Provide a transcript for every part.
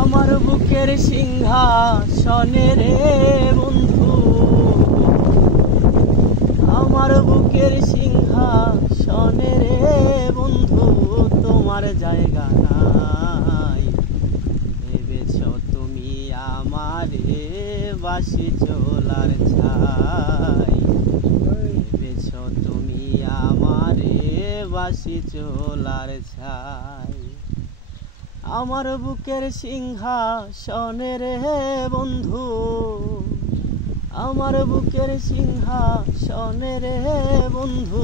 আমার বুকের সিংহাসনে রে বন্ধু, আমার বুকের সিংহাসনে রে বন্ধু, তোমার জায়গা নাই। ভেবেছ তুমি আমারে বাসি চোলার ছাই, ভেবেছ তুমি আমারে বাসি চোলার ছাই। আমার বুকের সিংহাসনে রে বন্ধু, আমার বুকের সিংহাসনে রে বন্ধু,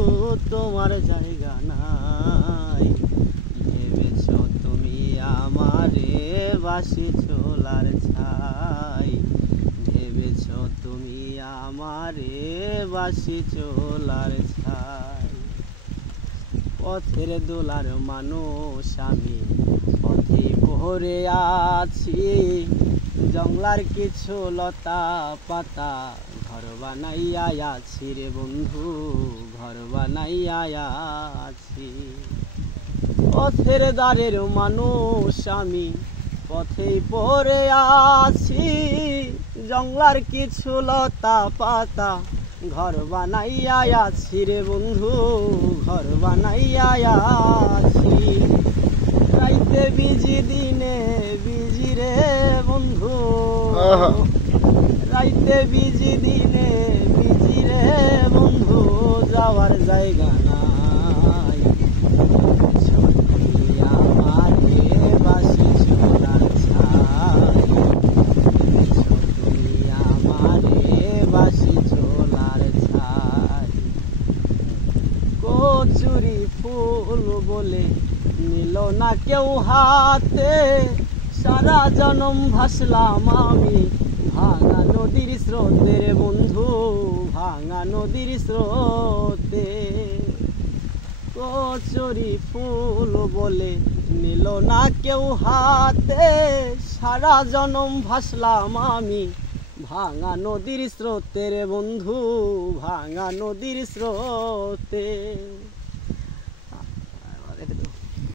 তোমার জায়গা নাই। ভেবেছ তুমি আমারে বাসি চোলার ছাই, ভেবেছ তুমি আমারে বাসি চোলার ছাই। পথের দোলার মানুষ আমি, পথে ভরে আছি, জংলার কিছু লতা পাতা ঘর বানাইয়া আছি রে বন্ধু, ঘর বানাইয়া আছি। পথের দ্বারের মানুষ আমি, পথে পড়ে আছি, জংলার কিছু লতা পাতা ঘর বানাইয়া আছি রে বন্ধু, ঘর বানাইয়া আছি। রাইতে বিজি দিনে বিজি রে বন্ধু, রাইতে বিজি দিনে বিজি রে বন্ধু, যাওয়ার জায়গা নাই। আমারে বাসি চোলার ছাই, তুমি আমারে বাসি চোলার ছাই। কচুরি ফুল বলে নিল না কেউ হাতে, সারা জনম ভাসলাম আমি ভাঙা নদীর স্রোতে রে বন্ধু, ভাঙা নদীর স্রোতে। কচুরি ফুল বলে নিল না কেউ হাতে, সারা জনম ভাসলাম আমি ভাঙা নদীর স্রোতে রে বন্ধু, ভাঙা নদীর স্রোতে।